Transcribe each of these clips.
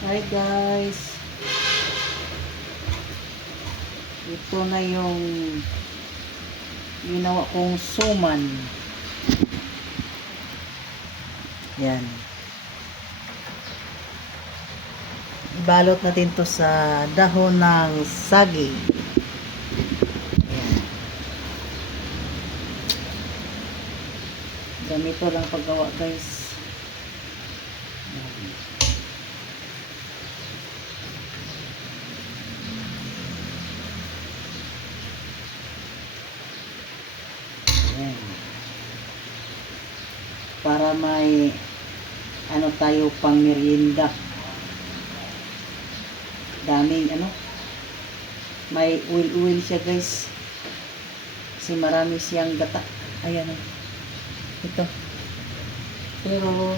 Hi guys, ito na yung ginawa kong suman. Yan. Ibalot natin to sa dahon ng saging. Yan. Ganito lang paggawa guys. Yan. Yan. Para may ano tayo pang merienda. Daming may oil siya guys. Kasi marami siyang gata. Ayan o. Ito. Pero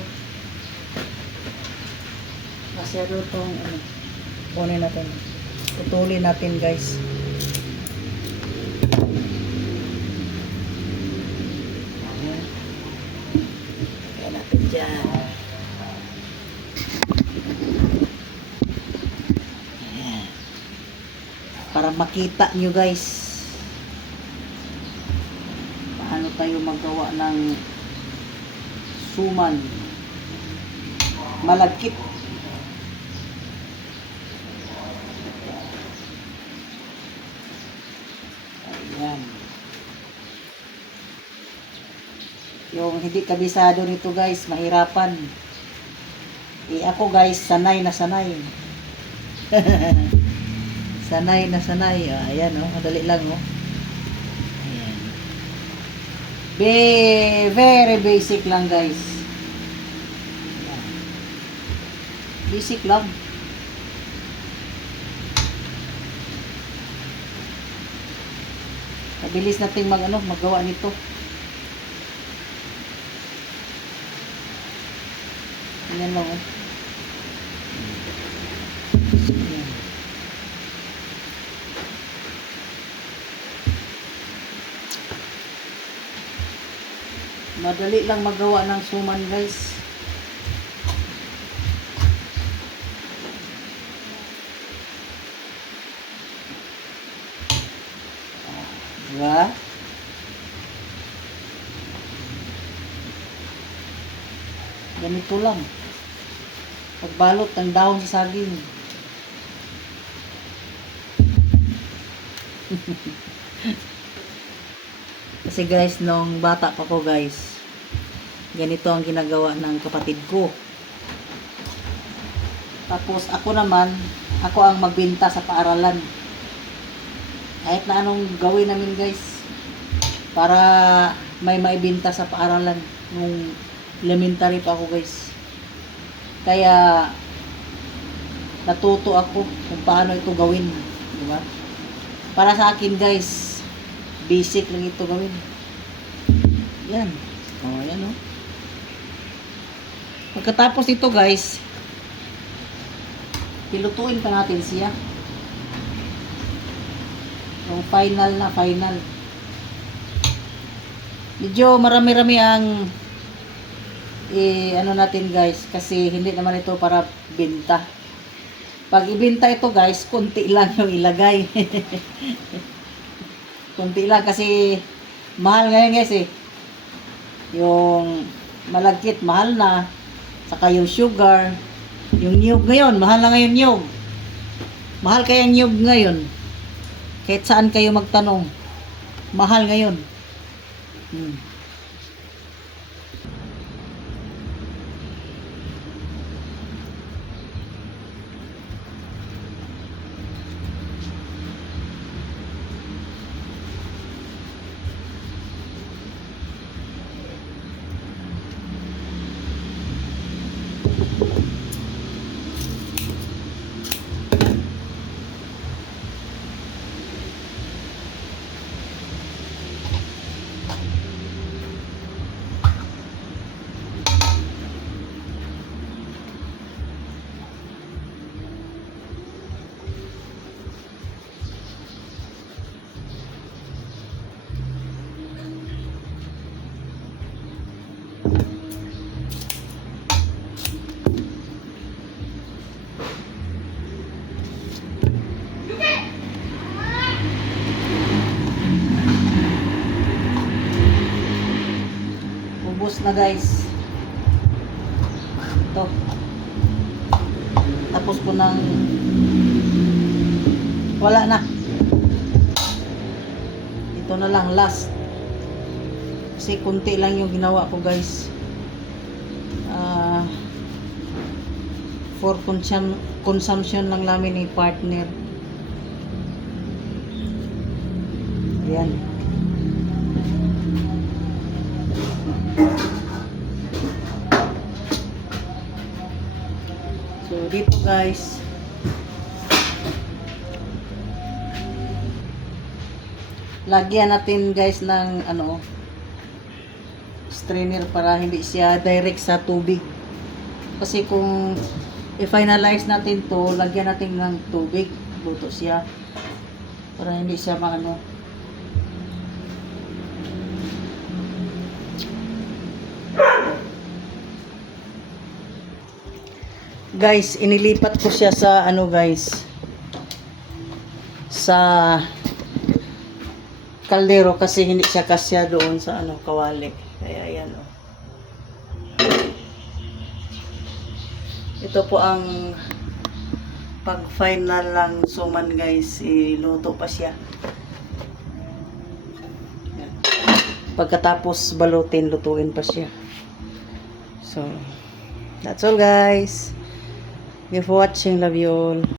masyado itong kunin natin. Putulin natin guys. Ayan. Ayan natin dyan. Ayan. Para makita nyo guys paano tayo magawa ng suman malagkit. Ayan. Yung hindi kabisado nito guys, mahirapan. Ako guys, sanay na sanay. Sanay na sanay. Ayan madali lang Ayan. Very basic lang guys. Ayan. Basic lang. Mabilis nating magawa nito. Ayan lang Ayan. Madali lang magawa ng suman guys. Diba? Ganito lang. Pagbalot ng dahon sa saging. Kasi guys, nung bata pa ko guys, ganito ang ginagawa ng kapatid ko. Tapos ako naman, ako ang magbenta sa paaralan. Kahit na anong gawin namin guys, para may maibenta sa paaralan nung elementary pa ako guys. Kaya natuto ako kung paano ito gawin, di ba? Para sa akin guys, basic lang ito gawin. Yan. Yan Pagkatapos ito guys, pilutuin pa natin siya. Yung final na final. Medyo marami-rami ang natin guys, kasi hindi naman ito para benta. Pag ibenta ito guys, konti lang yung ilagay. Konti lang kasi mahal ngayon guys yung malagkit mahal na, saka yung sugar, yung niyog ngayon mahal na ngayon niyog. Mahal kaya yung niyog ngayon. Kahit saan kayo magtanong, mahal ngayon. na guys. Ito. Tapos ko ng wala na. Ito na lang last. Kasi kunti lang yung ginawa ko guys. For consumption lang namin ni partner. Ayan. So dito guys, lagyan natin guys ng strainer para hindi siya direct sa tubig. Kasi kung i-finalize natin to, lagyan natin ng tubig, luto siya. Para hindi siya maano. Guys, inilipat ko siya sa guys, sa kaldero kasi hindi siya kasya doon sa kawali. Kaya ayan Ito po ang pag final lang suman guys, iluto pa siya. Ayan. Pagkatapos balutin, lutuin pa siya. So, that's all guys. Thank you for watching. Love you all.